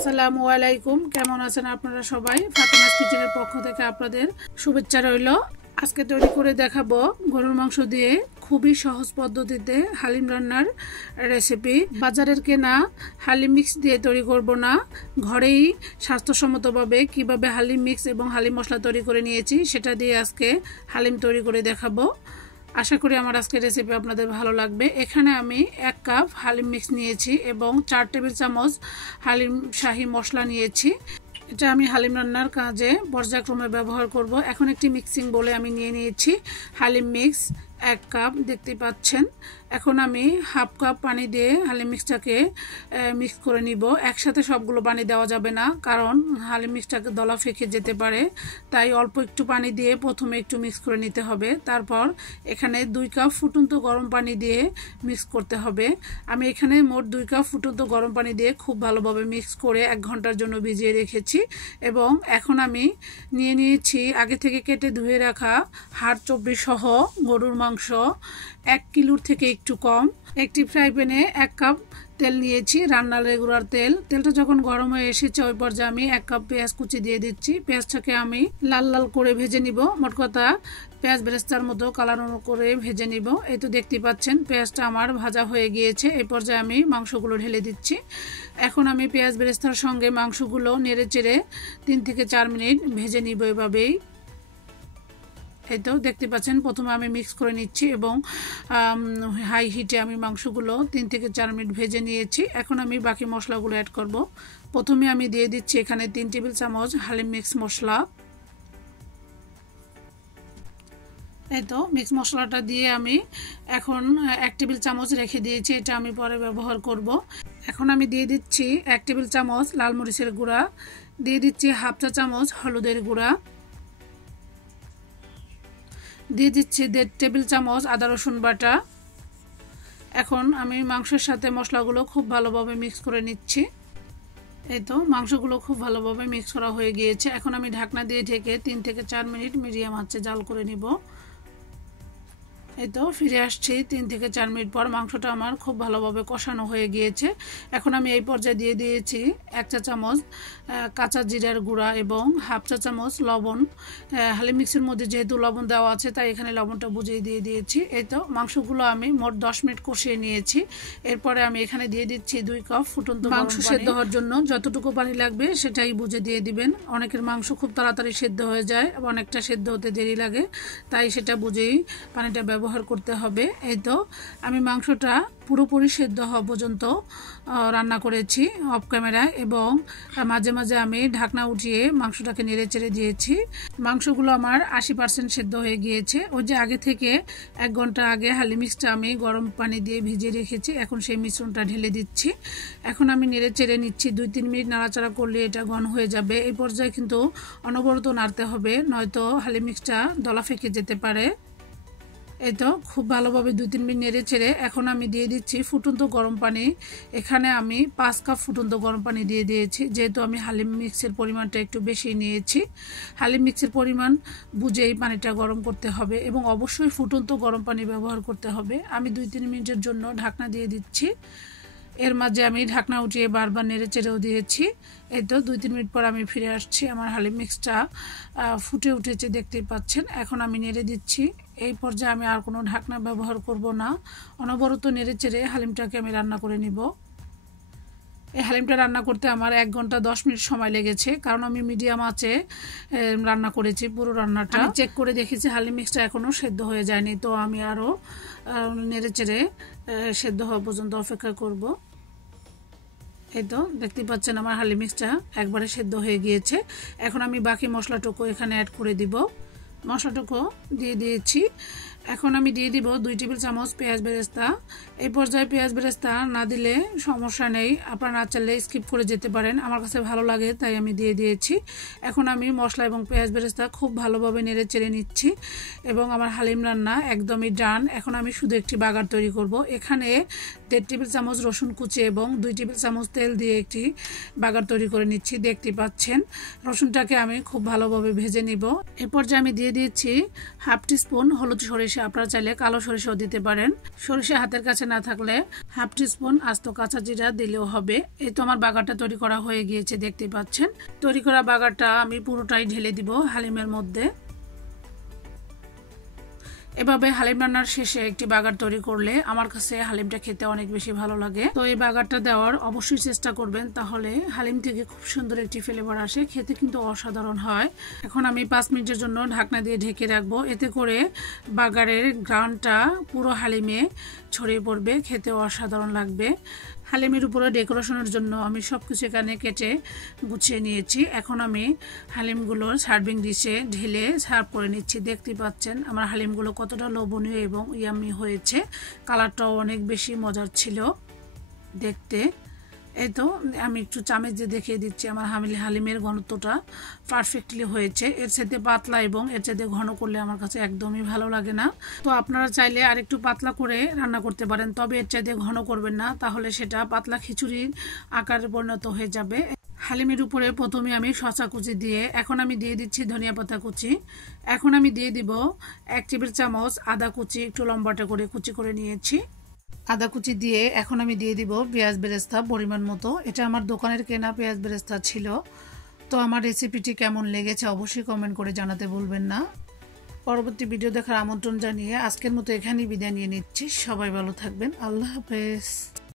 আসসালামু আলাইকুম, কেমন আছেন আপনারা সবাই? ফাতেমাস কিচেনের পক্ষ থেকে আপনাদের শুভেচ্ছা রইল। আজকে তৈরি করে দেখাবো গরুর মাংস দিয়ে খুবই সহজ পদ্ধতিতে হালিম রান্নার রেসিপি। বাজারের কেনা হালিম মিক্স দিয়ে তৈরি করব না, ঘরেই স্বাস্থ্যসম্মতভাবে কিভাবে হালিম মিক্স এবং হালিম মশলা তৈরি করে নিয়েছি সেটা দিয়ে আজকে হালিম তৈরি করে দেখাবো। আশা করি আমার আজকের রেসিপি আপনাদের ভালো লাগবে। এখানে আমি 1 কাপ হালিম মিক্স নিয়েছি এবং 4 টেবিল চামচ হালিম শাহি মশলা নিয়েছি। এটা আমি হালিম রান্নার কাজে পর্যায়ক্রমে ব্যবহার করব। এখন একটি মিক্সিং বলে আমি নিয়ে নিয়েছি হালিম মিক্স 1 কাপ, দেখতে পাচ্ছেন। এখন আমি হাফ কাপ পানি দিয়ে হালিম মিক্সটাকে মিক্স করে নিব। একসাথে সবগুলো পানি দেওয়া যাবে না, কারণ হালিম মিক্সটাকে দলা ফেঁকে যেতে পারে। তাই অল্প একটু পানি দিয়ে প্রথমে একটু মিক্স করে নিতে হবে। তারপর এখানে 2 কাপ ফুটন্ত গরম পানি দিয়ে মিক্স করতে হবে। আমি এখানে মোট 2 কাপ ফুটন্ত গরম পানি দিয়ে খুব ভালোভাবে মিক্স করে 1 ঘন্টার জন্য ভিজিয়ে রেখেছি। এবং এখন আমি নিয়ে নিয়েছি আগে থেকে কেটে ধুয়ে রাখা হাড় চর্বি সহ গরুর মাংস, 1 কিলোর থেকে একটু কম। একটি ফ্রাই প্যানে 1 কাপ তেল নিয়েছি, রান্নার রেগুলার তেল। তেলটা যখন গরম হয়ে এসেছে ওই পর্যায়ে আমি 1 কাপ পেঁয়াজ কুচি দিয়ে দিচ্ছি। পেঁয়াজটাকে আমি লাল লাল করে ভেজে নিব, মোট কথা পেঁয়াজ বেরেস্তার মতো কালার করে ভেজে নিব। এই তো দেখতে পাচ্ছেন পেঁয়াজটা আমার ভাজা হয়ে গিয়েছে। এই পর্যায়ে আমি মাংসগুলো ঢেলে দিচ্ছি। এখন আমি পেঁয়াজ বেরেস্তার সঙ্গে মাংসগুলো নেড়ে চেড়ে 3 থেকে 4 মিনিট ভেজে নিব এভাবেই। এই তো দেখতে পাচ্ছেন প্রথমে আমি মিক্স করে নিচ্ছি এবং হাই হিটে আমি মাংসগুলো 3 থেকে 4 মিনিট ভেজে নিয়েছি। এখন আমি বাকি মশলাগুলো অ্যাড করব। প্রথমে আমি দিয়ে দিচ্ছি এখানে 3 টেবিল চামচ হালিম মিক্স মশলা। এই তো মিক্স মশলাটা দিয়ে আমি এখন 1 টেবিল চামচ রেখে দিয়েছি, এটা আমি পরে ব্যবহার করব। এখন আমি দিয়ে দিচ্ছি 1 টেবিল চামচ লাল মরিচের গুঁড়া, দিয়ে দিচ্ছি হাফ চা চামচ হলুদের গুঁড়া, দিয়ে দিচ্ছি 1.5 টেবিল চামচ আদা রসুন বাটা। এখন আমি মাংসের সাথে মশলাগুলো খুব ভালোভাবে মিক্স করে নিচ্ছি। এই তো মাংসগুলো খুব ভালোভাবে মিক্স করা হয়ে গিয়েছে। এখন আমি ঢাকনা দিয়ে ঢেকে 3 থেকে 4 মিনিট মিডিয়াম আঁচে জাল করে নিব। এই তো ফিরে আসছি 3 থেকে 4 মিনিট পর। মাংসটা আমার খুব ভালোভাবে কষানো হয়ে গিয়েছে। এখন আমি এই পর্যায়ে দিয়ে দিয়েছি 1 চা চামচ কাঁচা জিরার গুঁড়া এবং হাফ চা চামচ লবণ। হালিম মিক্সের মধ্যে যেহেতু লবণ দেওয়া আছে তাই এখানে লবণটা বুঝিয়ে দিয়ে দিয়েছি। এই তো মাংসগুলো আমি মোট 10 মিনিট কষিয়ে নিয়েছি। এরপরে আমি এখানে দিয়ে দিচ্ছি 2 কাপ ফুটন্ত মাংস। সেদ্ধ হওয়ার জন্য যতটুকু পানি লাগবে সেটাই বুঝে দিয়ে দিবেন। অনেকের মাংস খুব তাড়াতাড়ি সেদ্ধ হয়ে যায়, অনেকটা সেদ্ধ হতে দেরি লাগে, তাই সেটা বুঝেই পানিটা ব্যবহার করতে হবে। এই তো আমি মাংসটা পুরোপুরি সেদ্ধ হওয়া পর্যন্ত রান্না করেছি অফ ক্যামেরায় এবং মাঝে মাঝে আমি ঢাকনা উঠিয়ে মাংসটাকে নেড়ে চেড়ে দিয়েছি। মাংসগুলো আমার 80% সেদ্ধ হয়ে গিয়েছে। ওই যে আগে থেকে 1 ঘন্টা আগে হালিম মিক্সটা আমি গরম পানি দিয়ে ভিজিয়ে রেখেছি, এখন সেই মিশ্রণটা ঢেলে দিচ্ছি। এখন আমি নেড়ে চেড়ে নিচ্ছি, 2-3 মিনিট নাড়াচাড়া করলে এটা ঘন হয়ে যাবে। এই পর্যায়ে কিন্তু অনবরত নাড়তে হবে, নয়তো হালিম মিক্সটা দলা ফেঁকে যেতে পারে। এই তো খুব ভালোভাবে 2-3 মিনিট নেড়ে চেড়ে এখন আমি দিয়ে দিচ্ছি ফুটন্ত গরম পানি। এখানে আমি 5 কাপ ফুটন্ত গরম পানি দিয়ে দিয়েছি, যেহেতু আমি হালিম মিক্সের পরিমাণটা একটু বেশি নিয়েছি। হালিম মিক্সের পরিমাণ বুঝেই পানিটা গরম করতে হবে এবং অবশ্যই ফুটন্ত গরম পানি ব্যবহার করতে হবে। আমি 2-3 মিনিটের জন্য ঢাকনা দিয়ে দিচ্ছি। এর মাঝে আমি ঢাকনা উঠিয়ে বারবার নেড়ে চেড়েও দিয়েছি। এই তো 2-3 মিনিট পর আমি ফিরে আসছি। আমার হালিম মিক্সটা ফুটে উঠেছে, দেখতেই পাচ্ছেন। এখন আমি নেড়ে দিচ্ছি। এই পর্যায়ে আমি আর কোনো ঢাকনা ব্যবহার করব না, অনবরত নেড়ে চেড়ে হালিমটাকে আমি রান্না করে নিব। এই হালিমটা রান্না করতে আমার 1 ঘন্টা 10 মিনিট সময় লেগেছে, কারণ আমি মিডিয়াম আঁচে রান্না করেছি পুরো রান্নাটা। আমি চেক করে দেখেছি হালিম মিক্সটা এখনও সেদ্ধ হয়ে যায়নি, তো আমি আরও নেড়ে চেড়ে সেদ্ধ হওয়া পর্যন্ত অপেক্ষা করব। এই তো দেখতে পাচ্ছেন আমার হালিম মিক্সটা একবারে সেদ্ধ হয়ে গিয়েছে। এখন আমি বাকি মশলাটুকু এখানে অ্যাড করে দিব। মশলাটুকু দিয়ে দিয়েছি। এখন আমি দিয়ে দিব 2 টেবিল চামচ পেঁয়াজ বেরেস্তা। এই পর্যায়ে পেঁয়াজ বেরেস্তা না দিলে সমস্যা নেই, আপনারা না চাইলে স্কিপ করে যেতে পারেন। আমার কাছে ভালো লাগে তাই আমি দিয়ে দিয়েছি। এখন আমি মশলা এবং পেঁয়াজ বেরেস্তা খুব ভালোভাবে নেড়ে চেড়ে নিচ্ছি এবং আমার হালিম রান্না একদমই ডান। এখন আমি শুধু একটি বাগার তৈরি করব। এখানে 1.5 টেবিল চামচ রসুন কুচি এবং 2 টেবিল চামচ তেল দিয়ে একটি বাগার তৈরি করে নিচ্ছি, দেখতে পাচ্ছেন। রসুনটাকে আমি খুব ভালোভাবে ভেজে নিব। এ পর্যায়ে আমি দিয়ে দিয়েছি হাফ টিস্পুন হলুদ সরিষা সরিষা, আপনারা চাইলে কালো সরিষাও দিতে পারেন। সরিষা হাতের কাছে না থাকলে হাফ টিস্পুন আস্ত কাঁচা জিরা দিলেও হবে। এই তো আমার বাগারটা তৈরি করা হয়ে গিয়েছে, দেখতেই পাচ্ছেন। তৈরি করা বাগারটা আমি পুরোটাই ঢেলে দিব হালিমের মধ্যে। এভাবে হালিম রান্নার শেষে একটি বাগার তৈরি করলে আমার কাছে হালিমটা খেতে অনেক বেশি ভালো লাগে। তো এই বাগারটা দেওয়ার অবশ্যই চেষ্টা করবেন, তাহলে হালিম থেকে খুব সুন্দর একটি ফ্লেভার আসে, খেতে কিন্তু অসাধারণ হয়। এখন আমি 5 মিনিটের জন্য ঢাকনা দিয়ে ঢেকে রাখবো, এতে করে বাগারের গ্রানটা পুরো হালিমে ছড়িয়ে পড়বে, খেতে অসাধারণ লাগবে। হালিমের উপরে ডেকোরেশনের জন্য আমি সবকিছু এখানে কেটে গুছিয়ে নিয়েছি। এখন আমি হালিমগুলোর সার্ভিং ডিশে ঢেলে সার্ভ করে নিচ্ছি। দেখতে পাচ্ছেন আমার হালিমগুলো কতটা লোভনীয় এবং ইয়ামি হয়েছে। কালারটাও অনেক বেশি মজার ছিল দেখতে। এই তো আমি একটু চামচ দিয়ে দেখিয়ে দিচ্ছি আমার হালিমের ঘনত্বটা পারফেক্টলি হয়েছে। এর সাথে পাতলা এবং এর সাথে ঘন করলে আমার কাছে একদমই ভালো লাগে না। তো আপনারা চাইলে আর একটু পাতলা করে রান্না করতে পারেন, তবে এর চাইতে ঘন করবেন না, তাহলে সেটা পাতলা খিচুড়ির আকারে পরিণত হয়ে যাবে। হালিমের উপরে প্রথমে আমি শসা কুচি দিয়ে, এখন আমি দিয়ে দিচ্ছি ধনিয়া পাতা কুচি। এখন আমি দিয়ে দিব 1 টেবিল চামচ আদা কুচি, একটু লম্বাটা করে কুচি করে নিয়েছি। আদা কুচি দিয়ে এখন আমি দিয়ে দিব পেঁয়াজ বেরেস্তা পরিমাণ মতো। এটা আমার দোকানের কেনা পেঁয়াজ বেরেস্তা ছিল। তো আমার রেসিপিটি কেমন লেগেছে অবশ্যই কমেন্ট করে জানাতে ভুলবেন না। পরবর্তী ভিডিও দেখার আমন্ত্রণ জানিয়ে আজকের মতো এখানেই বিদায় নিয়ে নিচ্ছি। সবাই ভালো থাকবেন। আল্লাহ হাফেজ।